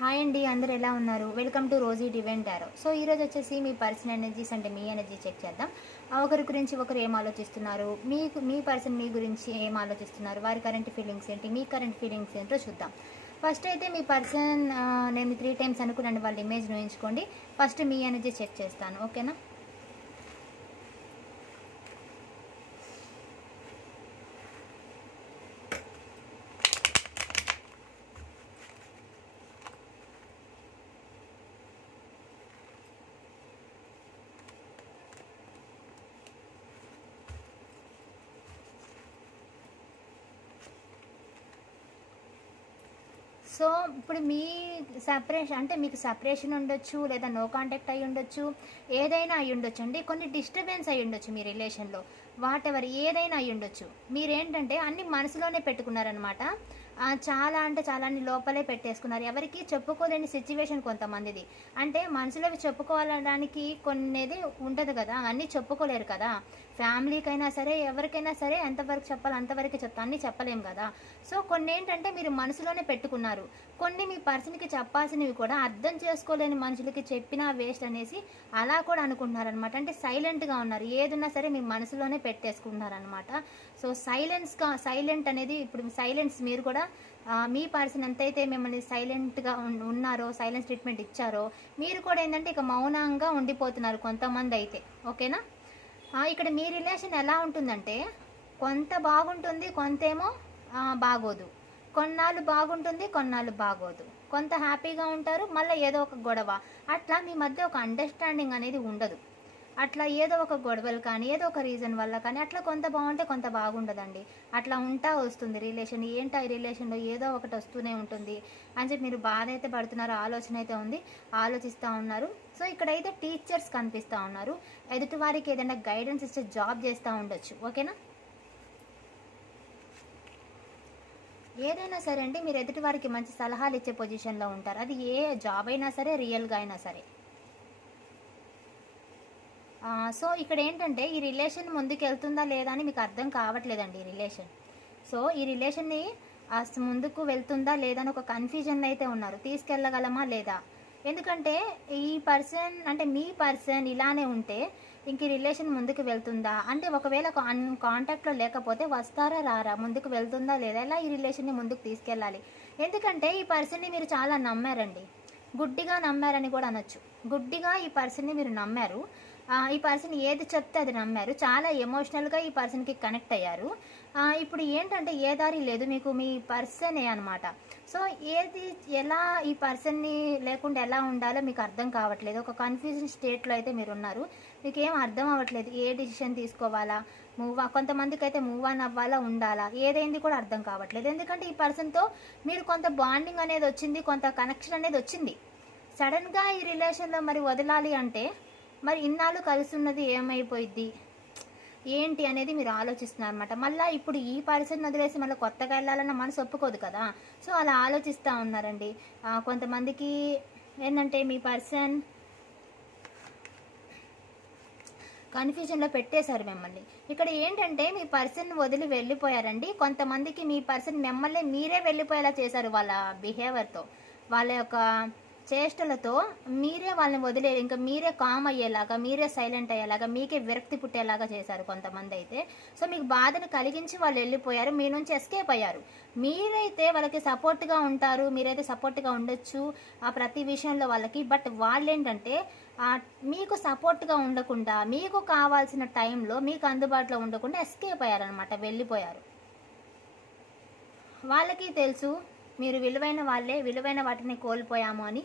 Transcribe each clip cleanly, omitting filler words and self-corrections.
Hi అండి, అందరూ ఎలా ఉన్నారు? Welcome to Rosie divine tarot. So ఈరోజు వచ్చేసి మీ పర్సనల్ ఎనర్జీస్ అంటే మీ ఎనర్జీ చెక్ చేద్దాం. ఒకరి గురించి ఒకరు ఏం ఆలోచిస్తున్నారు, మీ పర్సన్ మీ గురించి ఏం ఆలోచిస్తున్నారు, వారి కరెంట్ ఫీలింగ్స్ ఏంటి, మీ కరెంట్ ఫీలింగ్స్ ఏంటో చూద్దాం. ఫస్ట్ అయితే మీ పర్సన్ నేను 3 టైమ్స్ అనుకున్నాను, వాళ్ళ ఇమేజ్ ఊహించుకోండి. ఫస్ట్ మీ ఎనర్జీ చెక్ చేస్తాను, ఓకేనా? సో ఇప్పుడు మీ సెపరేషన్ అంటే మీకు సెపరేషన్ ఉండొచ్చు, లేదా నో కాంటాక్ట్ అయ్యి ఉండొచ్చు, ఏదైనా అయ్యి ఉండొచ్చు అండి. కొన్ని డిస్టర్బెన్స్ అయ్యి ఉండొచ్చు మీ రిలేషన్లో, వాట్ ఎవర్ ఏదైనా అయ్యి ఉండొచ్చు. మీరేంటంటే అన్ని మనసులోనే పెట్టుకున్నారనమాట. చాలా అంటే చాలా లోపలే పెట్టేసుకున్నారు. ఎవరికి చెప్పుకోలేని సిచ్యువేషన్ కొంతమందిది. అంటే మనసులో చెప్పుకోవాలడానికి కొన్నేది ఉంటుంది కదా, అన్నీ చెప్పుకోలేరు కదా. ఫ్యామిలీకైనా సరే, ఎవరికైనా సరే ఎంతవరకు చెప్పాలి అంతవరకు చెప్తా, అన్నీ చెప్పలేము కదా. సో కొన్ని ఏంటంటే మీరు మనసులోనే పెట్టుకున్నారు. కొన్ని మీ పర్సన్కి చెప్పాల్సినవి కూడా అర్థం చేసుకోలేని మనుషులకి చెప్పినా వేస్ట్ అనేసి అలా కూడా అనుకుంటున్నారనమాట. అంటే సైలెంట్గా ఉన్నారు, ఏదున్నా సరే మీ మనసులోనే పెట్టేసుకుంటున్నారనమాట. సో సైలెంట్ అనేది ఇప్పుడు సైలెన్స్ మీరు కూడా మీ పర్సన్ ఎంతైతే మిమ్మల్ని సైలెంట్గా ఉన్నారో, సైలెన్స్ ట్రీట్మెంట్ ఇచ్చారో, మీరు కూడా ఏంటంటే ఇక మౌనంగా ఉండిపోతున్నారు కొంతమంది అయితే, ఓకేనా? ఇక్కడ మీ రిలేషన్ ఎలా ఉంటుందంటే కొంత బాగుంటుంది, కొంతేమో బాగోదు. కొన్నాళ్ళు బాగుంటుంది, కొన్నాళ్ళు బాగోదు. కొంత హ్యాపీగా ఉంటారు, మళ్ళీ ఏదో ఒక గొడవ. అట్లా మీ మధ్య ఒక అండర్స్టాండింగ్ అనేది ఉండదు. అట్లా ఏదో ఒక గొడవలు కానీ, ఏదో ఒక రీజన్ వల్ల కానీ అట్లా కొంత బాగుంటే కొంత బాగుండదండి. అట్లా ఉంటా వస్తుంది రిలేషన్. ఏంటో ఈ రిలేషన్లో ఏదో ఒకటి వస్తూనే ఉంటుంది అని చెప్పి మీరు బాధ అయితే పడుతున్నారు, ఆలోచన అయితే ఉంది, ఆలోచిస్తూ ఉన్నారు. సో ఇక్కడైతే టీచర్స్ కనిపిస్తూ ఉన్నారు. ఎదుటి వారికి ఏదైనా గైడెన్స్ ఇచ్చే జాబ్ చేస్తూ ఉండొచ్చు, ఓకేనా? ఏదైనా సరే అండి, మీరు ఎదుటి వారికి మంచి సలహాలు ఇచ్చే పొజిషన్లో ఉంటారు. అది ఏ జాబ్ అయినా సరే, రియల్గా అయినా సరే. సో ఇక్కడ ఏంటంటే ఈ రిలేషన్ ముందుకు వెళ్తుందా లేదా అని మీకు అర్థం కావట్లేదండి ఈ రిలేషన్. సో ఈ రిలేషన్ని ముందుకు వెళ్తుందా లేదా అని ఒక కన్ఫ్యూజన్ అయితే ఉన్నారు. తీసుకెళ్ళగలమా లేదా? ఎందుకంటే ఈ పర్సన్ అంటే మీ పర్సన్ ఇలానే ఉంటే ఇంక ఈ రిలేషన్ ముందుకు వెళ్తుందా అంటే, ఒకవేళ కాంటాక్ట్లో లేకపోతే వస్తారా రారా, ముందుకు వెళ్తుందా లేదా, ఎలా ఈ రిలేషన్ని ముందుకు తీసుకెళ్ళాలి? ఎందుకంటే ఈ పర్సన్ని మీరు చాలా నమ్మారండి, గుడ్డిగా నమ్మారని కూడా అనొచ్చు. గుడ్డిగా ఈ పర్సన్ని మీరు నమ్మారు. ఈ పర్సన్ ఏది చెప్తే అది నమ్మారు. చాలా ఎమోషనల్గా ఈ పర్సన్కి కనెక్ట్ అయ్యారు. ఇప్పుడు ఏంటంటే ఏ దారి లేదు మీకు, మీ పర్సనే అనమాట. సో ఏది ఎలా ఈ పర్సన్ని లేకుండా ఎలా ఉండాలో మీకు అర్థం కావట్లేదు. ఒక కన్ఫ్యూజన్ స్టేట్లో అయితే మీరు ఉన్నారు. మీకు ఏం అర్థం అవ్వట్లేదు, ఏ డిసిషన్ తీసుకోవాలా, కొంతమందికి అయితే మూవ్ ఆన్ అవ్వాలా, ఉండాలా, ఏదైంది కూడా అర్థం కావట్లేదు. ఎందుకంటే ఈ పర్సన్తో మీరు కొంత బాండింగ్ అనేది వచ్చింది, కొంత కనెక్షన్ అనేది వచ్చింది. సడన్గా ఈ రిలేషన్లో మరి వదలాలి అంటే మరి ఇన్నాళ్ళు కలిసి ఉన్నది ఏమైపోయిద్ది ఏంటి అనేది మీరు ఆలోచిస్తున్నారు అనమాట. మళ్ళీ ఇప్పుడు ఈ పర్సన్ వదిలేసి మళ్ళీ కొత్తగా వెళ్ళాలన్న మనసు ఒప్పుకోదు కదా. సో అలా ఆలోచిస్తూ ఉన్నారండి. కొంతమందికి ఏంటంటే మీ పర్సన్ కన్ఫ్యూజన్లో పెట్టేశారు మిమ్మల్ని. ఇక్కడ ఏంటంటే మీ పర్సన్ వదిలి వెళ్ళిపోయారండి. కొంతమందికి మీ పర్సన్ మిమ్మల్ని మీరే వెళ్ళిపోయేలా చేశారు. వాళ్ళ బిహేవియర్తో, వాళ్ళ యొక్క చేష్టలతో మీరే వాళ్ళని వదిలే, ఇంకా మీరే కామ్ అయ్యేలాగా, మీరే సైలెంట్ అయ్యేలాగా, మీకే విరక్తి పుట్టేలాగా చేశారు కొంతమంది అయితే. సో మీకు బాధను కలిగించి వాళ్ళు వెళ్ళిపోయారు, మీ నుంచి ఎస్కేప్ అయ్యారు. మీరైతే వాళ్ళకి సపోర్ట్గా ఉంటారు, మీరైతే సపోర్ట్గా ఉండొచ్చు ప్రతి విషయంలో వాళ్ళకి. బట్ వాళ్ళు ఏంటంటే మీకు సపోర్ట్గా ఉండకుండా, మీకు కావాల్సిన టైంలో మీకు అందుబాటులో ఉండకుండా ఎస్కేప్ అయ్యారనమాట, వెళ్ళిపోయారు. వాళ్ళకి తెలుసు మీరు విలువైన వాళ్ళే, విలువైన వాటిని కోల్పోయాము అని.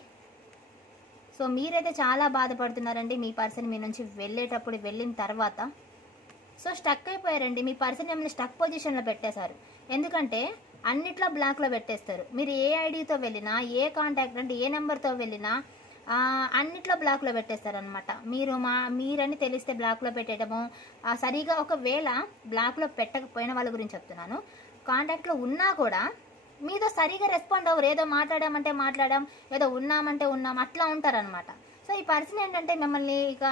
సో మీరైతే చాలా బాధపడుతున్నారండి మీ పర్సన్ మీ నుంచి వెళ్ళేటప్పుడు, వెళ్ళిన తర్వాత. సో స్టక్ అయిపోయారండి. మీ పర్సన్ మిమ్మల్ని స్టక్ పొజిషన్లో పెట్టేశారు. ఎందుకంటే అన్నిట్లో బ్లాక్లో పెట్టేస్తారు. మీరు ఏ ఐడితో వెళ్ళినా, ఏ కాంటాక్ట్ అంటే ఏ నెంబర్తో వెళ్ళినా అన్నిట్లో బ్లాక్లో పెట్టేస్తారనమాట. మీరని తెలిస్తే బ్లాక్లో పెట్టడము, సరిగా ఒకవేళ బ్లాక్లో పెట్టకపోయిన వాళ్ళ గురించి చెప్తున్నాను. కాంటాక్ట్లో ఉన్నా కూడా మీతో సరిగా రెస్పాండ్ అవ్వరు. ఏదో మాట్లాడామంటే మాట్లాడాం, ఏదో ఉన్నామంటే ఉన్నాం, అట్లా ఉంటారనమాట. సో ఈ పర్సన్ ఏంటంటే మిమ్మల్ని ఇక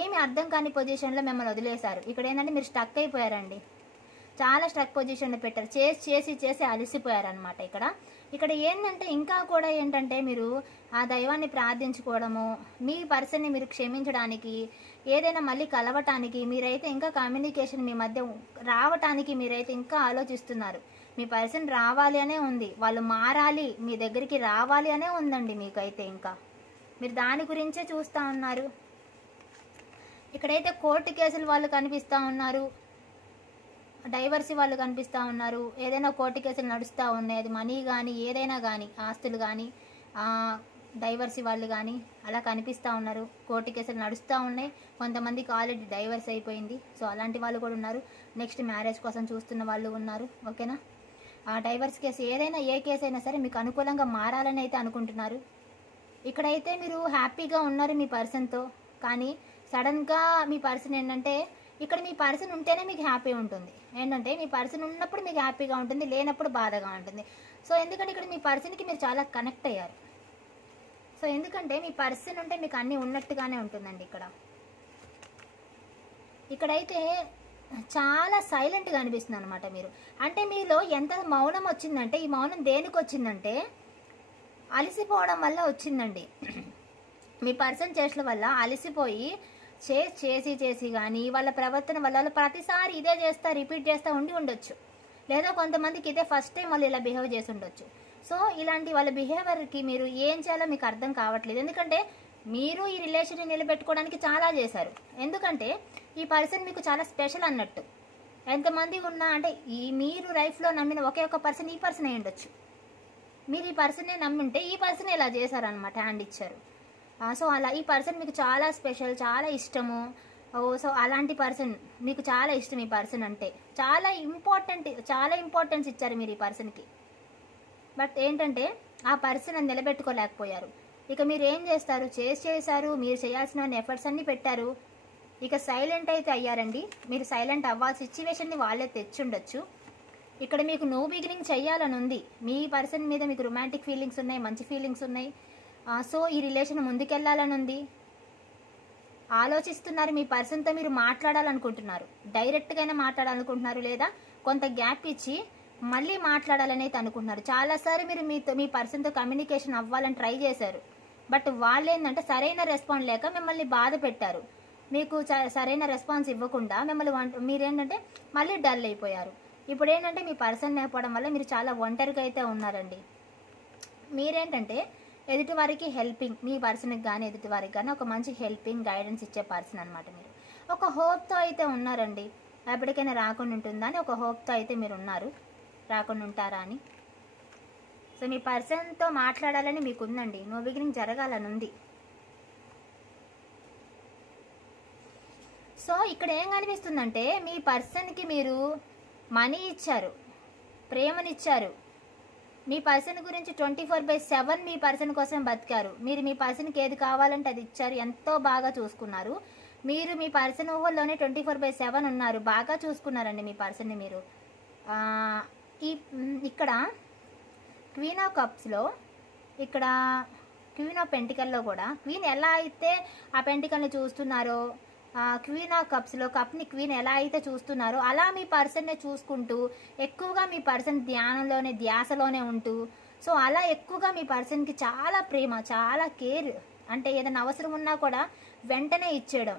ఏమి అర్థం కాని పొజిషన్లో మిమ్మల్ని వదిలేశారు. ఇక్కడ ఏంటంటే మీరు స్టక్ అయిపోయారండి. చాలా స్ట్రక్ పొజిషన్లో పెట్టారు. చేసి చేసి అలసిపోయారనమాట. ఇక్కడ ఏంటంటే ఇంకా కూడా ఏంటంటే మీరు ఆ దైవాన్ని ప్రార్థించుకోవడము, మీ పర్సన్ని మీరు క్షమించడానికి, ఏదైనా మళ్ళీ కలవటానికి మీరైతే ఇంకా కమ్యూనికేషన్ మీ మధ్య రావటానికి మీరైతే ఇంకా ఆలోచిస్తున్నారు. మీ పర్సన్ రావాలి అనే ఉంది, వాళ్ళు మారాలి, మీ దగ్గరికి రావాలి అనే ఉందండి. మీకైతే ఇంకా మీరు దాని గురించే చూస్తూ ఉన్నారు. ఇక్కడైతే కోర్టు కేసులు వాళ్ళు కనిపిస్తూ ఉన్నారు, డైవర్సీ వాళ్ళు కనిపిస్తూ ఉన్నారు. ఏదైనా కోర్టు కేసులు నడుస్తూ ఉన్నాయి, అది మనీ కానీ ఏదైనా కానీ, ఆస్తులు కానీ, డైవర్సీ వాళ్ళు కానీ అలా కనిపిస్తూ ఉన్నారు. కోర్టు కేసులు నడుస్తూ ఉన్నాయి. కొంతమందికి ఆల్రెడీ డైవర్స్ అయిపోయింది. సో అలాంటి వాళ్ళు కూడా ఉన్నారు. నెక్స్ట్ మ్యారేజ్ కోసం చూస్తున్న వాళ్ళు ఉన్నారు. ఓకేనా? ఆ డైవర్స్ కేసు ఏదైనా, ఏ కేసు అయినా సరే మీకు అనుకూలంగా మారాలని అయితే అనుకుంటున్నారు. ఇక్కడైతే మీరు హ్యాపీగా ఉన్నారు మీ పర్సన్తో. కానీ సడన్గా మీ పర్సన్ ఏంటంటే, ఇక్కడ మీ పర్సన్ ఉంటేనే మీకు హ్యాపీ ఉంటుంది. ఏంటంటే మీ పర్సన్ ఉన్నప్పుడు మీకు హ్యాపీగా ఉంటుంది, లేనప్పుడు బాధగా ఉంటుంది. సో ఎందుకంటే ఇక్కడ మీ పర్సన్కి మీరు చాలా కనెక్ట్ అయ్యారు. సో ఎందుకంటే మీ పర్సన్ ఉంటే మీకు అన్నీ ఉన్నట్టుగానే ఉంటుందండి. ఇక్కడైతే చాలా సైలెంట్గా అనిపిస్తుంది అనమాట. మీరు అంటే మీలో ఎంత మౌనం వచ్చిందంటే, ఈ మౌనం దేనికి వచ్చిందంటే అలసిపోవడం వల్ల వచ్చిందండి. మీ పర్సన్ చేసిన వల్ల అలసిపోయి చేసి కానీ వాళ్ళ ప్రవర్తన వల్ల వాళ్ళు ప్రతిసారి ఇదే చేస్తా రిపీట్ చేస్తూ ఉండొచ్చు. లేదా కొంతమందికి ఇదే ఫస్ట్ టైం వాళ్ళు ఇలా బిహేవ్ చేసి ఉండొచ్చు. సో ఇలాంటి వాళ్ళ బిహేవియర్కి మీరు ఏం చేయాలో మీకు అర్థం కావట్లేదు. ఎందుకంటే మీరు ఈ రిలేషన్ని నిలబెట్టుకోవడానికి చాలా చేశారు. ఎందుకంటే ఈ పర్సన్ మీకు చాలా స్పెషల్ అన్నట్టు. ఎంతమంది ఉన్నా అంటే మీరు లైఫ్లో నమ్మిన ఒకే ఒక పర్సన్ ఈ పర్సన్ అయి ఉండొచ్చు. మీరు ఈ పర్సన్నే నమ్మింటే ఈ పర్సన్ ఇలా చేశారనమాట, హ్యాండ్ ఇచ్చారు. సో అలా ఈ పర్సన్ మీకు చాలా స్పెషల్, చాలా ఇష్టము. సో అలాంటి పర్సన్ మీకు చాలా ఇష్టం. ఈ పర్సన్ అంటే చాలా ఇంపార్టెన్స్ ఇచ్చారు మీరు ఈ పర్సన్కి. బట్ ఏంటంటే ఆ పర్సన్ అది నిలబెట్టుకోలేకపోయారు. ఇక మీరు ఏం చేస్తారు? చేశారు, మీరు చేయాల్సిన ఎఫర్ట్స్ అన్నీ పెట్టారు. ఇక సైలెంట్ అయితే అయ్యారండి. మీరు సైలెంట్ అవ్వాల్సిన సిచ్యువేషన్ని వాళ్ళే తెచ్చుండొచ్చు. ఇక్కడ మీకు నో బిగినింగ్ చెయ్యాలని ఉంది. మీ పర్సన్ మీద మీకు రొమాంటిక్ ఫీలింగ్స్ ఉన్నాయి, మంచి ఫీలింగ్స్ ఉన్నాయి. సో ఈ రిలేషన్ ముందుకెళ్ళాలని ఉంది. ఆలోచిస్తున్నారు. మీ పర్సన్తో మీరు మాట్లాడాలనుకుంటున్నారు, డైరెక్ట్గానే మాట్లాడాలనుకుంటున్నారు, లేదా కొంత గ్యాప్ ఇచ్చి మళ్ళీ మాట్లాడాలని అయితే అనుకుంటున్నారు. చాలాసార్లు మీరు మీ పర్సన్తో కమ్యూనికేషన్ అవ్వాలని ట్రై చేశారు. బట్ వాళ్ళు ఏంటంటే సరైన రెస్పాన్స్ లేక మిమ్మల్ని బాధ పెట్టారు. మీకు సరైన రెస్పాన్స్ ఇవ్వకుండా మీరేంటంటే మళ్ళీ డల్ అయిపోయారు. ఇప్పుడు ఏంటంటే మీ పర్సన్ లేకపోవడం వల్ల మీరు చాలా ఒంటరిగా అయితే ఉన్నారండి. మీరేంటంటే ఎదుటి వారికి హెల్పింగ్, మీ పర్సన్కి కానీ ఎదుటి వారికి కానీ ఒక మంచి హెల్పింగ్ గైడెన్స్ ఇచ్చే పర్సన్ అనమాట. మీరు ఒక హోప్తో అయితే ఉన్నారండి. ఎప్పటికైనా రాకుండా ఉంటుందా అని ఒక హోప్తో అయితే మీరు ఉన్నారు. రాకుండా ఉంటారా అని. సో మీ పర్సన్తో మాట్లాడాలని మీకు ఉందండి. నో బిగినింగ్ జరగాలని ఉంది. సో ఇక్కడ ఏం కనిపిస్తుందంటే మీ పర్సన్కి మీరు మనీ ఇచ్చారు, ప్రేమనిచ్చారు. మీ పర్సన్ గురించి 24/7 మీ పర్సన్ కోసం బతికారు. మీరు మీ పర్సన్కి ఏది కావాలంటే అది ఇచ్చారు, ఎంతో బాగా చూసుకున్నారు. మీరు మీ పర్సన్ ఊహల్లోనే 24/7 ఉన్నారు, బాగా చూసుకున్నారండి మీ పర్సన్ని మీరు. ఇక్కడ క్వీన్ ఆఫ్ కప్స్లో, ఇక్కడ క్వీన్ ఆఫ్ పెంటికల్లో కూడా క్వీన్ ఎలా అయితే ఆ పెంటికల్ని చూస్తున్నారో, క్వీన్ ఆఫ్ కప్స్లో కప్ని క్వీన్ ఎలా అయితే చూస్తున్నారో అలా మీ పర్సన్నే చూసుకుంటూ ఎక్కువగా మీ పర్సన్ ధ్యాసలోనే ఉంటూ, సో అలా ఎక్కువగా మీ పర్సన్కి చాలా ప్రేమ, చాలా కేర్. అంటే ఏదైనా అవసరం ఉన్నా కూడా వెంటనే ఇచ్చేయడం,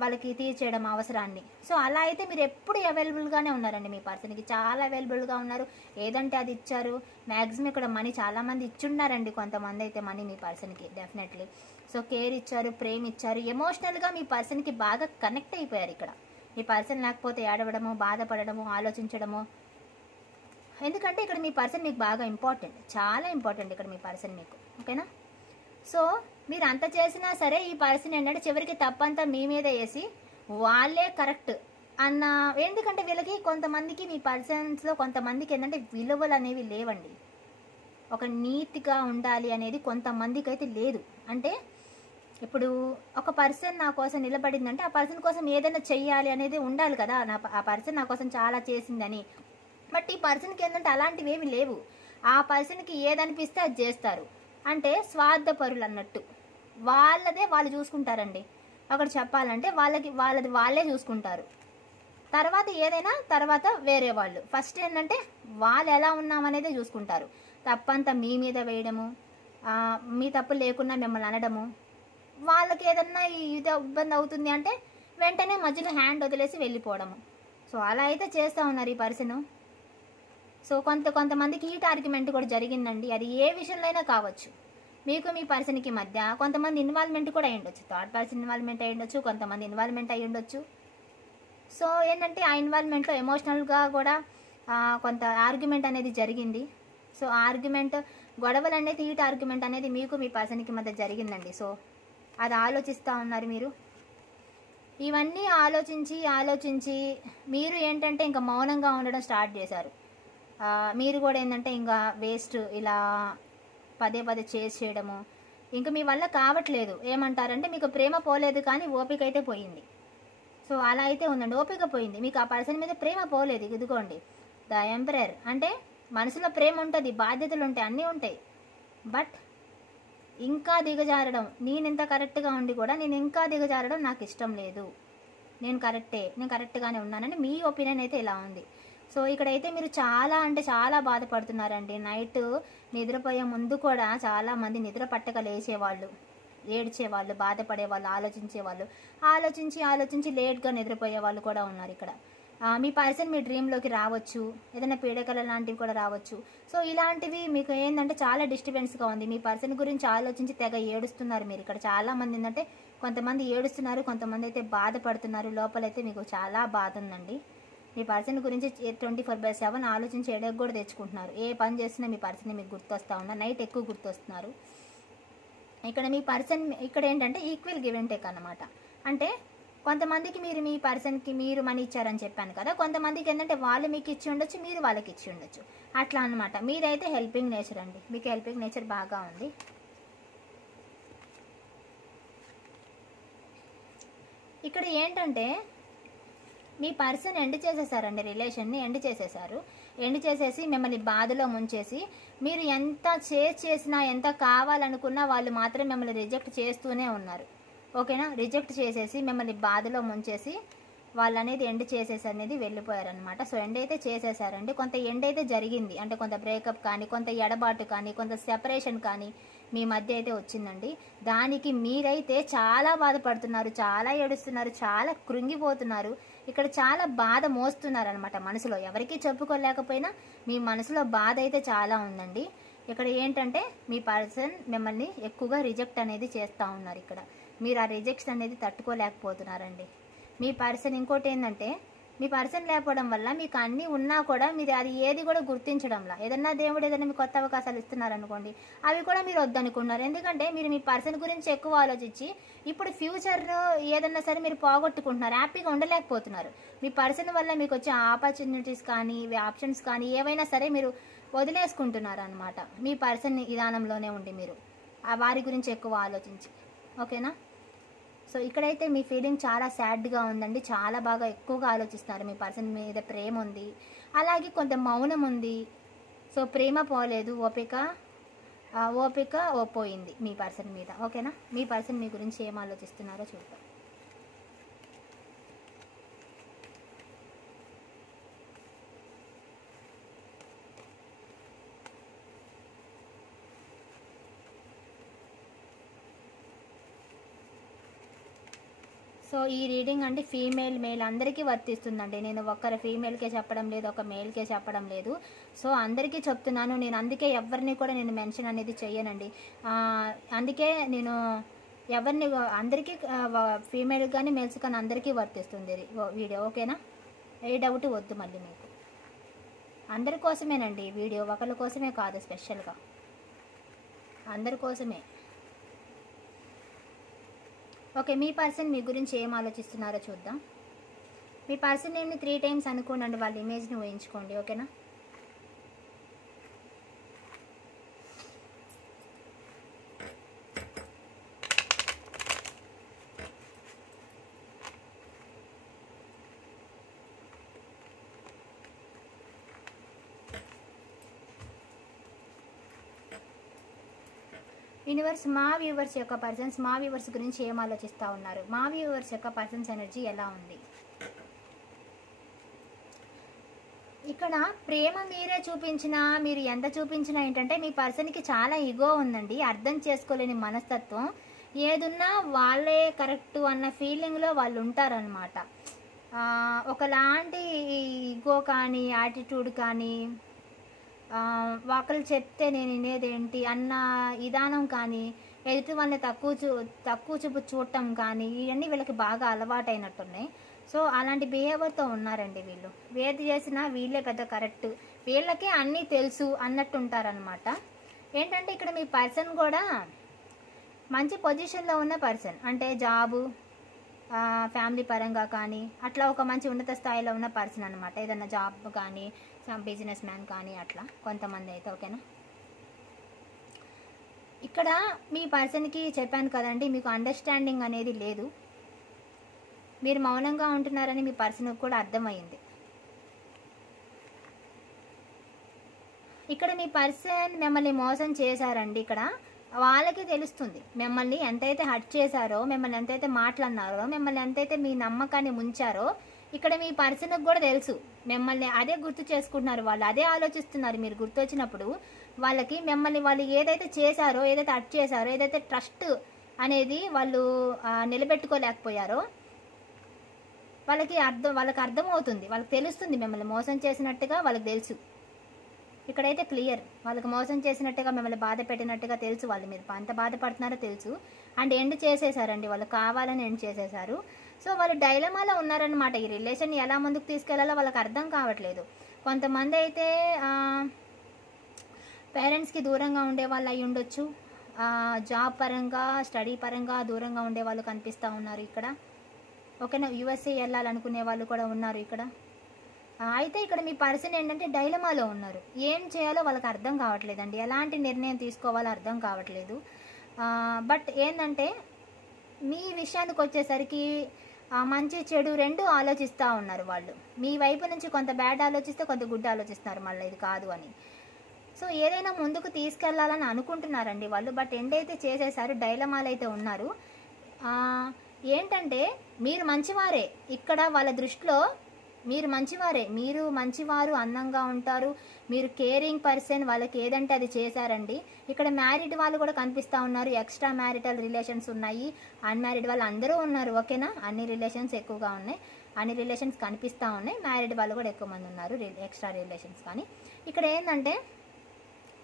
వాళ్ళకి తీర్చేయడం అవసరాన్ని. సో అలా అయితే మీరు ఎప్పుడు అవైలబుల్గానే ఉన్నారండి. మీ పర్సన్కి చాలా అవైలబుల్గా ఉన్నారు. ఏదంటే అది ఇచ్చారు. మ్యాక్సిమం ఇక్కడ మనీ చాలామంది ఇచ్చున్నారండి. కొంతమంది అయితే మనీ మీ పర్సన్కి డెఫినెట్లీ. సో కేర్ ఇచ్చారు, ప్రేమ ఇచ్చారు. ఎమోషనల్గా మీ పర్సన్కి బాగా కనెక్ట్ అయిపోయారు. ఇక్కడ మీ పర్సన్ లేకపోతే ఏడవడము, బాధపడము, ఆలోచించడము. ఎందుకంటే ఇక్కడ మీ పర్సన్ మీకు బాగా ఇంపార్టెంట్, చాలా ఇంపార్టెంట్ ఇక్కడ మీ పర్సన్ మీకు. ఓకేనా? సో మీరు అంత చేసినా సరే ఈ పర్సన్ ఏంటంటే చివరికి తప్పంతా మీ మీద వేసి వాళ్ళే కరెక్ట్ అన్న. ఎందుకంటే వీళ్ళకి కొంతమందికి మీ పర్సన్స్లో కొంతమందికి ఏంటంటే విలువలు అనేవి లేవండి. ఒక నీట్గా ఉండాలి అనేది కొంతమందికి అయితే లేదు. అంటే ఇప్పుడు ఒక పర్సన్ నా కోసం నిలబడిందంటే ఆ పర్సన్ కోసం ఏదైనా చెయ్యాలి అనేది ఉండాలి కదా. ఆ పర్సన్ నా కోసం చాలా చేసిందని. బట్ ఈ పర్సన్కి ఏంటంటే అలాంటివి ఏమి లేవు. ఆ పర్సన్కి ఏదనిపిస్తే అది చేస్తారు. అంటే స్వార్థపరులు అన్నట్టు. వాళ్ళదే వాళ్ళు చూసుకుంటారండి. అక్కడ చెప్పాలంటే వాళ్ళది వాళ్ళే చూసుకుంటారు. తర్వాత ఏదైనా తర్వాత వేరే వాళ్ళు. ఫస్ట్ ఏంటంటే వాళ్ళు ఎలా ఉన్నామనేది చూసుకుంటారు. తప్పంతా మీ మీద వేయడము, మీ తప్పు లేకుండా మిమ్మల్ని అనడము, వాళ్ళకి ఏదన్నా ఇది ఇబ్బంది అవుతుంది అంటే వెంటనే మధ్యలో హ్యాండ్ వదిలేసి వెళ్ళిపోవడము. సో అలా అయితే చేస్తూ ఉన్నారు ఈ పర్సన్. సో కొంతమందికి హీట్ ఆర్గ్యుమెంట్ కూడా జరిగిందండి. అది ఏ విషయంలో అయినా కావచ్చు. మీకు మీ పర్సన్కి మధ్య కొంతమంది ఇన్వాల్వ్మెంట్ కూడా అయ్యి ఉండొచ్చు. థర్డ్ పర్సన్ ఇన్వాల్వ్మెంట్ అయ్యి ఉండొచ్చు, కొంతమంది ఇన్వాల్వ్మెంట్ అయ్యి ఉండొచ్చు. సో ఏంటంటే ఆ ఇన్వాల్వ్మెంట్లో ఎమోషనల్గా కూడా కొంత ఆర్గ్యుమెంట్ అనేది జరిగింది. సో ఆర్గ్యుమెంట్, గొడవలు అనేది, హీట్ ఆర్గ్యుమెంట్ అనేది మీకు మీ పర్సన్కి మధ్య జరిగిందండి. సో అది ఆలోచిస్తూ ఉన్నారు మీరు. ఇవన్నీ ఆలోచించి మీరు ఏంటంటే ఇంకా మౌనంగా ఉండడం స్టార్ట్ చేశారు. మీరు కూడా ఏంటంటే ఇంకా వేస్ట్ ఇలా పదే చేయడము ఇంకా మీ వల్ల కావట్లేదు. ఏమంటారంటే మీకు ప్రేమ పోలేదు కానీ ఓపిక అయితే పోయింది. సో అలా అయితే ఉందండి, ఓపిక పోయింది. మీకు ఆ పర్సన్ మీద ప్రేమ పోలేదు. ఇదిగోండి ద ఎంపరర్. అంటే మనసులో ప్రేమ ఉంటుంది, బాధ్యతలు ఉంటాయి, అన్నీ ఉంటాయి. బట్ ఇంకా దిగజారడం, నేను ఇంత కరెక్ట్గా ఉండి కూడా నేను ఇంకా దిగజారడం నాకు ఇష్టం లేదు. నేను కరెక్ట్గానే ఉన్నానని మీ ఒపీనియన్ అయితే ఇలా ఉంది. సో ఇక్కడైతే మీరు చాలా అంటే చాలా బాధపడుతున్నారండి. నైట్ నిద్రపోయే ముందు కూడా చాలామంది నిద్ర పట్టక లేచేవాళ్ళు, ఏడ్చేవాళ్ళు, బాధపడేవాళ్ళు, ఆలోచించి లేట్గా నిద్రపోయే వాళ్ళు కూడా ఉన్నారు ఇక్కడ. మీ పర్సన్ మీ డ్రీమ్లోకి రావచ్చు, ఏదైనా పీడకల లాంటివి కూడా రావచ్చు. సో ఇలాంటివి మీకు ఏంటంటే చాలా డిస్టర్బెన్స్గా ఉంది. మీ పర్సన్ గురించి ఆలోచించి తెగ ఏడుస్తున్నారు మీరు ఇక్కడ. చాలామంది ఏంటంటే కొంతమంది ఏడుస్తున్నారు, కొంతమంది అయితే బాధపడుతున్నారు. లోపలైతే మీకు చాలా బాధ ఉందండి. మీ పర్సన్ గురించి 24/7 ఆలోచించి ఎడకు కూడా తెచ్చుకుంటున్నారు. ఏ పని చేస్తున్నా మీ పర్సన్ మీకు గుర్తొస్తూ ఉన్నారు. నైట్ ఎక్కువ గుర్తొస్తున్నారు. ఇక్కడ మీ పర్సన్ ఇక్కడ ఏంటంటే ఈక్వల్ గివ్ అండ్ టేక్ అన్నమాట. అంటే కొంతమందికి మీరు మీ పర్సన్కి మీరు మనీ ఇచ్చారని చెప్పాను కదా, కొంతమందికి ఏంటంటే వాళ్ళు మీకు ఇచ్చి ఉండొచ్చు, మీరు వాళ్ళకి ఇచ్చి ఉండొచ్చు, అట్లా అనమాట. మీరైతే హెల్పింగ్ నేచర్ అండి, మీకు హెల్పింగ్ నేచర్ బాగా ఉంది. ఇక్కడ ఏంటంటే మీ పర్సన్ ఎండ్ చేసేసారండి, రిలేషన్ని ఎండ్ చేసేసి మిమ్మల్ని బాధలో ముంచేసి, మీరు ఎంత చేసినా ఎంత కావాలనుకున్నా వాళ్ళు మాత్రం మిమ్మల్ని రిజెక్ట్ చేస్తూనే ఉన్నారు. ఓకేనా, రిజెక్ట్ చేసేసి మిమ్మల్ని బాధలో ముంచేసి వాళ్ళు అనేది ఎండ్ చేసేసి అనేది వెళ్ళిపోయారనమాట. సో ఎండ్ అయితే చేసేసారండి. కొంత ఎండ్ అయితే జరిగింది, అంటే కొంత బ్రేకప్ కానీ, కొంత ఎడబాటు కానీ, కొంత సెపరేషన్ కానీ మీ మధ్య అయితే వచ్చిందండి. దానికి మీరైతే చాలా బాధపడుతున్నారు, చాలా ఏడుస్తున్నారు, చాలా కృంగిపోతున్నారు. ఇక్కడ చాలా బాధ మోస్తున్నారు అనమాట మనసులో. ఎవరికీ చెప్పుకోలేకపోయినా మీ మనసులో బాధ అయితే చాలా ఉందండి. ఇక్కడ ఏంటంటే మీ పర్సన్ మిమ్మల్ని ఎక్కువగా రిజెక్ట్ అనేది చేస్తూ ఉన్నారు. ఇక్కడ మీరు ఆ రిజెక్షన్ అనేది తట్టుకోలేకపోతున్నారండి. మీ పర్సన్ ఇంకోటి ఏంటంటే మీ పర్సన్ లేకపోవడం వల్ల మీకు అన్నీ ఉన్నా కూడా మీరు అది ఏది కూడా గుర్తించడంలా. ఏదన్నా దేవుడు ఏదైనా మీకు కొత్త అవకాశాలు ఇస్తున్నారనుకోండి, అవి కూడా మీరు వద్దనుకున్నారు. ఎందుకంటే మీరు మీ పర్సన్ గురించి ఎక్కువ ఆలోచించి ఇప్పుడు ఫ్యూచర్లో ఏదన్నా సరే మీరు పోగొట్టుకుంటున్నారు, హ్యాపీగా ఉండలేకపోతున్నారు. మీ పర్సన్ వల్ల మీకు వచ్చే ఆపర్చునిటీస్ కానీ, ఆప్షన్స్ కానీ ఏవైనా సరే మీరు వదిలేసుకుంటున్నారు అనమాట. మీ పర్సన్ విధానంలోనే ఉండి మీరు వారి గురించి ఎక్కువ ఆలోచించి. ఓకేనా, సో ఇక్కడైతే మీ ఫీలింగ్ చాలా సాడ్గా ఉందండి. చాలా బాగా ఎక్కువగా ఆలోచిస్తున్నారు. మీ పర్సన్ మీద ప్రేమ ఉంది, అలాగే కొంత మౌనం ఉంది. సో ప్రేమ పోలేదు, ఓపిక పోయింది మీ పర్సన్ మీద. ఓకేనా, మీ పర్సన్ మీ గురించి ఏం ఆలోచిస్తున్నారో చూద్దాం. సో ఈ రీడింగ్ అంటే ఫీమేల్ మేల్ అందరికీ వర్తిస్తుందండి. నేను ఒక్కరి ఫీమేల్కే చెప్పడం లేదు, ఒక మేల్కే చెప్పడం లేదు. సో అందరికీ చెప్తున్నాను నేను. అందుకే ఎవరిని కూడా నేను మెన్షన్ అనేది చెయ్యనండి. అందుకే నేను ఎవరిని అందరికీ ఫీమేల్ కానీ మేల్స్ కానీ అందరికీ వర్తిస్తుంది వీడియో. ఓకేనా, ఏ డౌట్ వద్దు మళ్ళీ మీకు. అందరి కోసమేనండి వీడియో, ఒకళ్ళ కోసమే కాదు, స్పెషల్గా అందరి కోసమే. ఓకే, మీ పర్సన్ మీ గురించి ఏం ఆలోచిస్తున్నారో చూద్దాం. మీ పర్సన్ నేమ్ని 3 times అనుకోండి, వాళ్ళ ఇమేజ్ని ఊహించుకోండి. ఓకేనా, యూనివర్స్ మా వ్యూవర్స్ యొక్క పర్సన్స్ మా వ్యూవర్స్ గురించి ఏం ఆలోచిస్తూ ఉన్నారు, మా వ్యూవర్స్ యొక్క పర్సన్స్ ఎనర్జీ ఎలా ఉంది. ఇక్కడ ప్రేమ మీరే చూపించినా, మీరు ఎంత చూపించినా ఏంటంటే మీ పర్సన్కి చాలా ఈగో ఉందండి, అర్థం చేసుకోలేని మనస్తత్వం. ఏదున్నా వాళ్ళే కరెక్ట్ అన్న ఫీలింగ్లో వాళ్ళు ఉంటారనమాట. ఒకలాంటి ఈగో కానీ యాటిట్యూడ్ కానీ, ఒకళ్ళు చెప్తే నేను వినేదేంటి అన్న విధానం కానీ, ఎదుటి వాళ్ళని తక్కువ చూపు చూడటం కానీ, ఇవన్నీ వీళ్ళకి బాగా అలవాటైనట్టున్నాయి. సో అలాంటి బిహేవియర్తో ఉన్నారండి వీళ్ళు. ఏది చేసినా వీళ్ళే పెద్ద కరెక్ట్, వీళ్ళకే అన్నీ తెలుసు అన్నట్టు ఉంటారనమాట. ఏంటంటే ఇక్కడ మీ పర్సన్ కూడా మంచి పొజిషన్లో ఉన్న పర్సన్, అంటే జాబు, ఫ్యామిలీ పరంగా కానీ అట్లా ఒక మంచి ఉన్నత స్థాయిలో ఉన్న పర్సన్ అనమాట. ఏదన్నా జాబ్ కానీ, బిజినెస్ మ్యాన్ కానీ అట్లా కొంతమంది అయితే. ఓకేనా, ఇక్కడ మీ పర్సన్కి చెప్పాను కదండి, మీకు అండర్స్టాండింగ్ అనేది లేదు, మీరు మౌనంగా ఉంటున్నారని మీ పర్సన్కి కూడా అర్థమైంది. ఇక్కడ మీ పర్సన్ మిమ్మల్ని మోసం చేశారండి. ఇక్కడ వాళ్ళకి తెలుస్తుంది మిమ్మల్ని ఎంతైతే హర్ట్ చేశారో, మిమ్మల్ని ఎంతైతే మాట్లాడినారో, మిమ్మల్ని ఎంతైతే మీ నమ్మకాన్ని ముంచారో, ఇక్కడ మీ పర్సన్కి కూడా తెలుసు. మిమ్మల్ని అదే గుర్తు చేసుకుంటున్నారు, వాళ్ళు అదే ఆలోచిస్తున్నారు. మీరు గుర్తొచ్చినప్పుడు వాళ్ళకి మిమ్మల్ని వాళ్ళు ఏదైతే చేశారో, ఏదైతే హర్ట్ చేశారో, ఏదైతే ట్రస్ట్ అనేది వాళ్ళు నిలబెట్టుకోలేకపోయారో వాళ్ళకి అర్థమవుతుంది, వాళ్ళకి తెలుస్తుంది మిమ్మల్ని మోసం చేసినట్టుగా వాళ్ళకి తెలుసు. ఇక్కడైతే క్లియర్, వాళ్ళకి మోసం చేసినట్టుగా, మిమ్మల్ని బాధ పెట్టినట్టుగా తెలుసు. వాళ్ళు మీరు అంత బాధపడుతున్నారో తెలుసు. అండ్ ఎండ్ చేసేసారండి, వాళ్ళు కావాలని ఎండ్ చేసేసారు. సో వాళ్ళు డైలమాలో ఉన్నారనమాట. ఈ రిలేషన్ ఎలా ముందుకు తీసుకెళ్లాలో వాళ్ళకి అర్థం కావట్లేదు. కొంతమంది అయితే పేరెంట్స్కి దూరంగా ఉండే వాళ్ళు అయి ఉండొచ్చు, జాబ్ పరంగా, స్టడీ పరంగా దూరంగా ఉండే వాళ్ళు కనిపిస్తూ ఉన్నారు ఇక్కడ. ఓకేనా, యూఎస్ఏ వెళ్ళాలనుకునే వాళ్ళు కూడా ఉన్నారు ఇక్కడ. అయితే ఇక్కడ మీ పర్సన్ ఏంటంటే డైలమాలో ఉన్నారు. ఏం చేయాలో వాళ్ళకి అర్థం కావట్లేదండి, ఎలాంటి నిర్ణయం తీసుకోవాలో అర్థం కావట్లేదు. బట్ ఏంటంటే మీ విషయానికి వచ్చేసరికి మంచి చెడు రెండు ఆలోచిస్తూ ఉన్నారు వాళ్ళు. మీ వైపు నుంచి కొంత బ్యాడ్ ఆలోచిస్తే కొంత గుడ్ ఆలోచిస్తున్నారు, మళ్ళీ ఇది కాదు అని. సో ఏదైనా ముందుకు తీసుకెళ్లాలని అనుకుంటున్నారండి వాళ్ళు. బట్ ఎండ్ అయితే చేసేసారు, డైలమాలు అయితే ఉన్నారు. ఏంటంటే మీరు మంచివారే, ఇక్కడ వాళ్ళ దృష్టిలో మీరు మంచివారే, మీరు మంచివారు, అందంగా ఉంటారు, మీరు కేరింగ్ పర్సన్, వాళ్ళకి ఏదంటే అది చేశారండి. ఇక్కడ మ్యారీడ్ వాళ్ళు కూడా కనిపిస్తూ ఉన్నారు, ఎక్స్ట్రా మ్యారిటల్ రిలేషన్స్ ఉన్నాయి, అన్మ్యారీడ్ వాళ్ళు అందరూ ఉన్నారు. ఓకేనా, అన్ని రిలేషన్స్ ఎక్కువగా ఉన్నాయి, అన్ని రిలేషన్స్ కనిపిస్తూ ఉన్నాయి. మ్యారీడ్ వాళ్ళు కూడా ఎక్కువ మంది ఉన్నారు, ఎక్స్ట్రా రిలేషన్స్. కానీ ఇక్కడ ఏంటంటే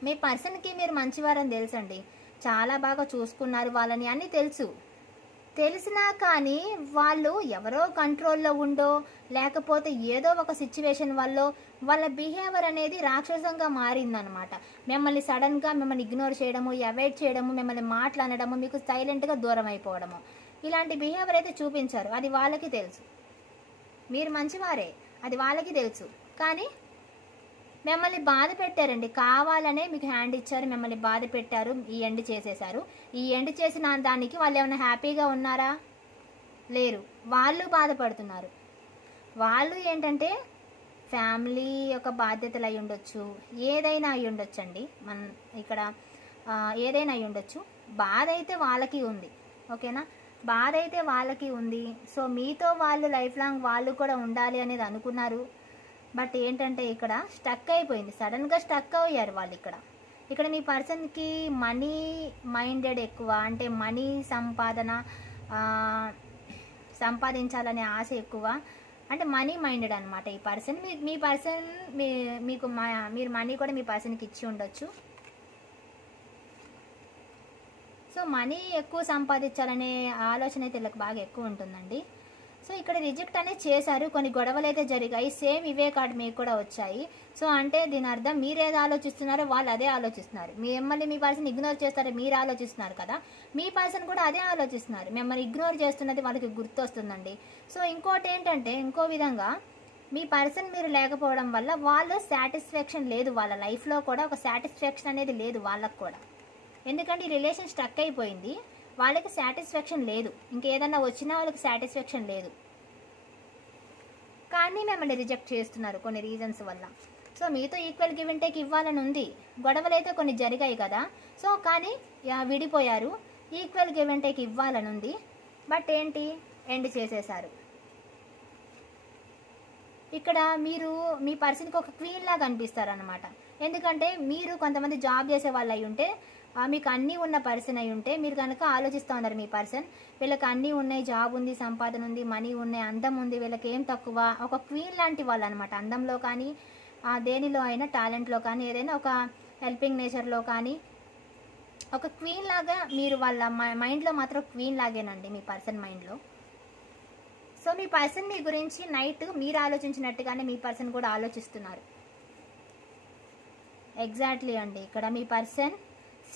మీ పర్సన్కి మీరు మంచివారని తెలుసండి, చాలా బాగా చూసుకున్నారు వాళ్ళని అన్నీ తెలిసినా కానీ వాళ్ళు ఎవరో కంట్రోల్లో ఉండో, లేకపోతే ఏదో ఒక సిచ్యువేషన్ వల్ల వాళ్ళ బిహేవియర్ అనేది రాక్షసంగా మారిందనమాట. మిమ్మల్ని సడన్గా మిమ్మల్ని ఇగ్నోర్ చేయడము, అవాయిడ్ చేయడము, మిమ్మల్ని మాట్లాడడము, మీకు సైలెంట్గా దూరం అయిపోవడము, ఇలాంటి బిహేవియర్ అయితే చూపించారు. అది వాళ్ళకి తెలుసు, మీరు మంచివారే, అది వాళ్ళకి తెలుసు. కానీ మిమ్మల్ని బాధ పెట్టారండి, కావాలనే మీకు హ్యాండ్ ఇచ్చారు, మిమ్మల్ని బాధ పెట్టారు, ఈ ఎండ్ చేసేశారు. ఈ ఎండ్ చేసిన దానికి వాళ్ళు ఏమైనా హ్యాపీగా ఉన్నారా? లేరు, వాళ్ళు బాధపడుతున్నారు. వాళ్ళు ఏంటంటే ఫ్యామిలీ యొక్క బాధ్యతలు అయి ఉండొచ్చు, ఏదైనా అయి ఉండొచ్చండి. ఇక్కడ ఏదైనా అయి ఉండొచ్చు. బాధ అయితే వాళ్ళకి ఉంది. ఓకేనా, బాధ అయితే వాళ్ళకి ఉంది. సో మీతో వాళ్ళు లైఫ్ లాంగ్ వాళ్ళు కూడా ఉండాలి అనేది అనుకున్నారు. బట్ ఏంటంటే ఇక్కడ స్టక్ అయిపోయింది, సడన్గా స్టక్ అయ్యారు వాళ్ళు. ఇక్కడ మీ పర్సన్కి మనీ మైండెడ్ ఎక్కువ, అంటే మనీ సంపాదించాలనే ఆశ ఎక్కువ, అంటే మనీ మైండెడ్ అనమాట ఈ పర్సన్. మీ పర్సన్ మీరు మనీ కూడా మీ పర్సన్కి ఇచ్చి ఉండొచ్చు. సో మనీ ఎక్కువ సంపాదించాలనే ఆలోచన అయితే వీళ్ళకి బాగా ఎక్కువ ఉంటుందండి. సో ఇక్కడ రిజెక్ట్ అనేది చేశారు, కొన్ని గొడవలు అయితే జరిగాయి, సేమ్ ఇవే కార్డు మీకు కూడా వచ్చాయి. సో అంటే దీని అర్థం మీరేదో ఆలోచిస్తున్నారో వాళ్ళు అదే ఆలోచిస్తున్నారు. మిమ్మల్ని మీ పర్సన్ ఇగ్నోర్ చేస్తారో మీరు ఆలోచిస్తున్నారు కదా, మీ పర్సన్ కూడా అదే ఆలోచిస్తున్నారు. మిమ్మల్ని ఇగ్నోర్ చేస్తున్నది వాళ్ళకి గుర్తొస్తుందండి. సో ఇంకోటి ఏంటంటే, ఇంకో విధంగా మీ పర్సన్ మీరు లేకపోవడం వల్ల వాళ్ళు సాటిస్ఫాక్షన్ లేదు, వాళ్ళ లైఫ్లో కూడా ఒక సాటిస్ఫాక్షన్ అనేది లేదు వాళ్ళకు కూడా. ఎందుకంటే ఈ రిలేషన్ స్టక్ అయిపోయింది, వాళ్ళకి సాటిస్ఫాక్షన్ లేదు, ఇంకేదన్నా వచ్చినా వాళ్ళకి సాటిస్ఫాక్షన్ లేదు. కానీ మిమ్మల్ని రిజెక్ట్ చేస్తున్నారు కొన్ని రీజన్స్ వల్ల. సో మీతో ఈక్వల్ గివ్ అండ్ టేక్ ఇవ్వాలని ఉంది, గొడవలు అయితే కొన్ని జరిగాయి కదా. సో కానీ విడిపోయారు, ఈక్వల్ గివ్ అండ్ టేక్ ఇవ్వాలని ఉంది. బట్ ఏంటి, ఎండ్ చేసేశారు. ఇక్కడ మీరు మీ పర్సన్కి ఒక క్వీన్ లాగా అనిపిస్తారనమాట. ఎందుకంటే మీరు కొంతమంది జాబ్ చేసే వాళ్ళు అయి ఉంటే, మీకు అన్నీ ఉన్న పర్సన్ అయి ఉంటే మీరు కనుక ఆలోచిస్తూ ఉన్నారు మీ పర్సన్ వీళ్ళకి అన్నీ ఉన్నాయి, జాబ్ ఉంది, సంపాదన ఉంది, మనీ ఉన్నాయి, అందం ఉంది, వీళ్ళకి ఏం తక్కువ, ఒక క్వీన్ లాంటి వాళ్ళు అనమాట. అందంలో కానీ దేనిలో అయినా, టాలెంట్లో కానీ, ఏదైనా ఒక హెల్పింగ్ నేచర్లో కానీ ఒక క్వీన్ లాగా మీరు వాళ్ళ మైండ్లో మాత్రం క్వీన్ లాగేనండి మీ పర్సన్ మైండ్లో. సో మీ పర్సన్ మీ గురించి నైట్ మీరు ఆలోచించినట్టుగానే మీ పర్సన్ కూడా ఆలోచిస్తున్నారు. ఎగ్జాక్ట్లీ అండి. ఇక్కడ మీ పర్సన్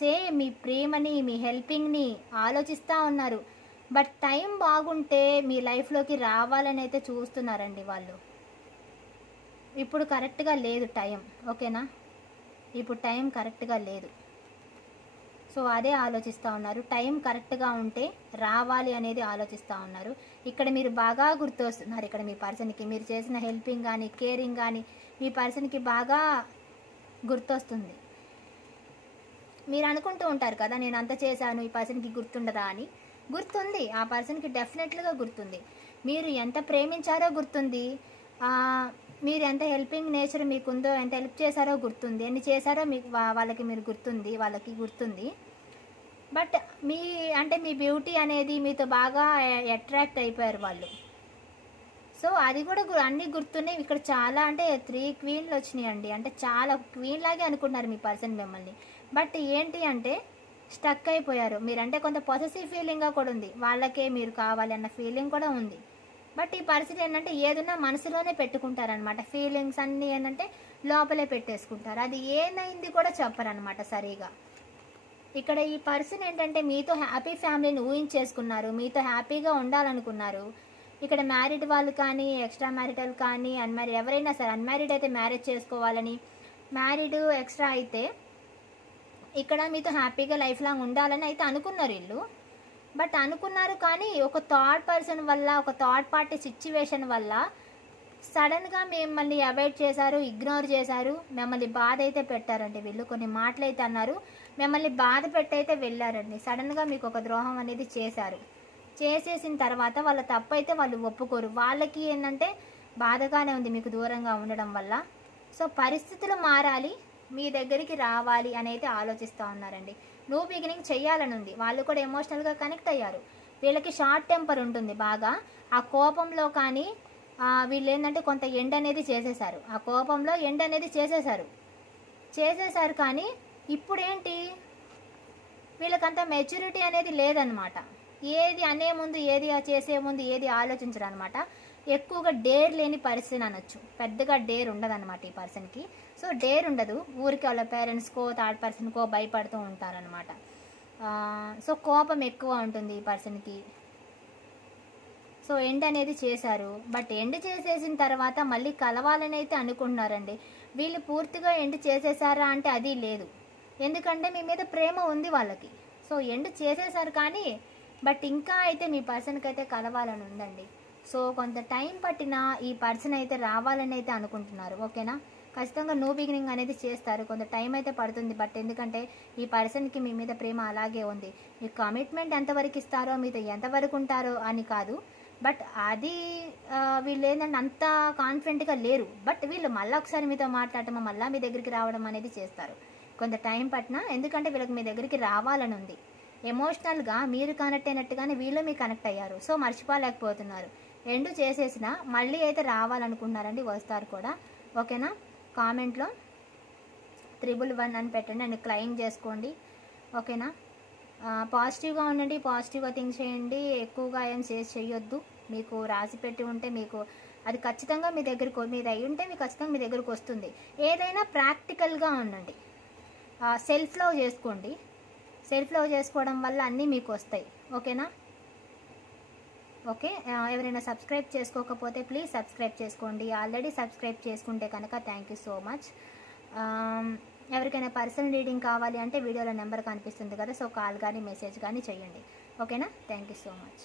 సేమ్ మీ ప్రేమని, మీ హెల్పింగ్ని ఆలోచిస్తూ ఉన్నారు. బట్ టైం బాగుంటే మీ లైఫ్లోకి రావాలని అయితే చూస్తున్నారండి వాళ్ళు. ఇప్పుడు కరెక్ట్గా లేదు టైం, ఓకేనా? ఇప్పుడు టైం కరెక్ట్గా లేదు. సో అదే ఆలోచిస్తూ ఉన్నారు. టైం కరెక్ట్గా ఉంటే రావాలి అనేది ఆలోచిస్తూ ఉన్నారు. ఇక్కడ మీరు బాగా గుర్తొస్తున్నారు. ఇక్కడ మీ పర్సన్కి మీరు చేసిన హెల్పింగ్ కానీ, కేరింగ్ కానీ మీ పర్సన్కి బాగా గుర్తొస్తుంది. మీరు అనుకుంటూ ఉంటారు కదా, నేను అంత చేశాను, ఈ పర్సన్కి గుర్తుండదా అని. గుర్తుంది, ఆ పర్సన్కి డెఫినెట్లీగా గుర్తుంది. మీరు ఎంత ప్రేమించారో గుర్తుంది, మీరు ఎంత హెల్పింగ్ నేచర్ మీకుందో, ఎంత హెల్ప్ చేశారో గుర్తుంది, ఎన్ని చేశారో మీకు వాళ్ళకి గుర్తుంది. బట్ మీ బ్యూటీ అనేది మీతో బాగా అట్రాక్ట్ అయిపోయారు వాళ్ళు. సో అది కూడా అన్నీ గుర్తున్నాయి. ఇక్కడ చాలా అంటే 3 క్వీన్లు వచ్చినాయండి. అంటే చాలా క్వీన్ లాగే అనుకున్నారు మీ పర్సన్ మిమ్మల్ని. బట్ ఏంటి అంటే స్టక్ అయిపోయారు. మీరంటే కొంత పొసెసివ్ ఫీలింగ్గా కూడా ఉంది. వాళ్ళకే మీరు కావాలి అన్న ఫీలింగ్ కూడా ఉంది. బట్ ఈ పరిస్థితి ఏంటంటే ఏదైనా మనసులోనే పెట్టుకుంటారనమాట. ఫీలింగ్స్ అన్నీ ఏంటంటే లోపలే పెట్టేసుకుంటారు. అది ఏమైంది కూడా చెప్పరనమాట సరిగా. ఇక్కడ ఈ పర్సన్ ఏంటంటే మీతో హ్యాపీ ఫ్యామిలీని ఊహించేసుకున్నారు, మీతో హ్యాపీగా ఉండాలనుకున్నారు. ఇక్కడ మ్యారీడ్ వాళ్ళు కానీ, ఎక్స్ట్రా మ్యారిటల్ కానీ, అన్మ్యారీడ్ ఎవరైనా సరే, అన్మ్యారీడ్ అయితే మ్యారేజ్ చేసుకోవాలని, మ్యారీడ్ ఎక్స్ట్రా అయితే ఇక్కడ మీతో హ్యాపీగా లైఫ్ లాంగ్ ఉండాలని అయితే అనుకున్నారు వీళ్ళు. బట్ అనుకున్నారు కానీ ఒక థర్డ్ పర్సన్ వల్ల, ఒక థర్డ్ పార్టీ సిచ్యువేషన్ వల్ల సడన్గా మిమ్మల్ని అవాయిడ్ చేశారు, ఇగ్నోర్ చేశారు, మిమ్మల్ని బాధ అయితే పెట్టారండి వీళ్ళు. కొన్ని మాటలు అయితే అన్నారు, మిమ్మల్ని బాధ పెట్టయితే వెళ్ళారండి. సడన్గా మీకు ఒక ద్రోహం అనేది చేశారు. చేసేసిన తర్వాత వాళ్ళ తప్పు అయితే వాళ్ళు ఒప్పుకోరు. వాళ్ళకి ఏంటంటే బాధగానే ఉంది మీకు దూరంగా ఉండడం వల్ల. సో పరిస్థితులు మారాలి, మీ దగ్గరికి రావాలి అని అయితే ఆలోచిస్తూ ఉన్నారండి. న్యూ బిగినింగ్ చెయ్యాలని ఉంది. వాళ్ళు కూడా ఎమోషనల్గా కనెక్ట్ అయ్యారు. వీళ్ళకి షార్ట్ టెంపర్ ఉంటుంది బాగా. ఆ కోపంలో కానీ వీళ్ళు ఏంటంటే కొంత ఎండ్ అనేది చేసేసారు. ఆ కోపంలో ఎండ్ అనేది చేసేసారు కానీ ఇప్పుడేంటి వీళ్ళకంత మెచ్యూరిటీ అనేది లేదనమాట. ఏది అనే ముందు, ఏది చేసే ముందు ఏది ఆలోచించరు అనమాట. ఎక్కువగా డేర్ లేని పర్సన్ అనొచ్చు. పెద్దగా డేర్ ఉండదన్నమాట ఈ పర్సన్కి. సో డేర్ ఉండదు. ఊరికి వాళ్ళ పేరెంట్స్కో, థర్డ్ పర్సన్కో భయపడుతూ ఉంటారనమాట. సో కోపం ఎక్కువ ఉంటుంది ఈ పర్సన్కి. సో ఎండ్ అనేది చేశారు. బట్ ఎండ్ చేసేసిన తర్వాత మళ్ళీ కలవాలని అయితే అనుకుంటున్నారండి. వీళ్ళు పూర్తిగా ఎండ్ చేసేసారా అంటే అది లేదు. ఎందుకంటే మీ మీద ప్రేమ ఉంది వాళ్ళకి. సో ఎండ్ చేసేసారు కానీ బట్ ఇంకా అయితే మీ పర్సన్కి అయితే కలవాలని ఉందండి. సో కొంత టైం పట్టినా ఈ పర్సన్ అయితే రావాలని అయితే అనుకుంటున్నారు, ఓకేనా? ఖచ్చితంగా న్యూ బిగినింగ్ అనేది చేస్తారు. కొంత టైం అయితే పడుతుంది. బట్ ఎందుకంటే ఈ పర్సన్కి మీ మీద ప్రేమ అలాగే ఉంది. మీ కమిట్మెంట్ ఎంతవరకు ఇస్తారో, మీతో ఎంతవరకు ఉంటారో అని కాదు. బట్ అది వీళ్ళు ఏంటంటే అంత కాన్ఫిడెంట్గా లేరు. బట్ వీళ్ళు మళ్ళీ ఒకసారి మీతో మాట్లాడటం, మళ్ళీ మీ దగ్గరికి రావడం అనేది చేస్తారు. కొంత టైం పట్టినా, ఎందుకంటే వీళ్ళకి మీ దగ్గరికి రావాలని ఉంది. ఎమోషనల్గా మీరు కనెక్ట్ అయినట్టుగానే వీళ్ళు మీకు కనెక్ట్ అయ్యారు. సో మర్చిపోలేకపోతున్నారు. ఎండు చేసేసినా మళ్ళీ అయితే రావాలనుకుంటున్నారండి, వస్తారు కూడా, ఓకేనా? కామెంట్లో 111 అని పెట్టండి, నన్ను క్లెయిమ్ చేసుకోండి, ఓకేనా? పాజిటివ్గా ఉండండి, పాజిటివ్గా థింక్ చేయండి. ఎక్కువగా ఏం చేయొద్దు. మీకు రాసి పెట్టి ఉంటే మీకు అది ఖచ్చితంగా మీ దగ్గరికి, మీద అయి ఉంటే మీకు ఖచ్చితంగా మీ దగ్గరికి వస్తుంది. ఏదైనా ప్రాక్టికల్గా ఉండండి. సెల్ఫ్ లవ్ చేసుకోండి. సెల్ఫ్ లవ్ చేసుకోవడం వల్ల అన్నీ మీకు వస్తాయి, ఓకేనా? ఓకే, ఎవరైనా సబ్స్క్రైబ్ చేసుకోకపోతే ప్లీజ్ సబ్స్క్రైబ్ చేసుకోండి. ఆల్రెడీ సబ్స్క్రైబ్ చేసుకుంటే కనుక థ్యాంక్ యూ సో మచ్. ఎవరికైనా పర్సనల్ రీడింగ్ కావాలి అంటే వీడియోలో నెంబర్ కనిపిస్తుంది కదా, సో కాల్ కానీ మెసేజ్ కానీ చేయండి, ఓకేనా? Thank you so much.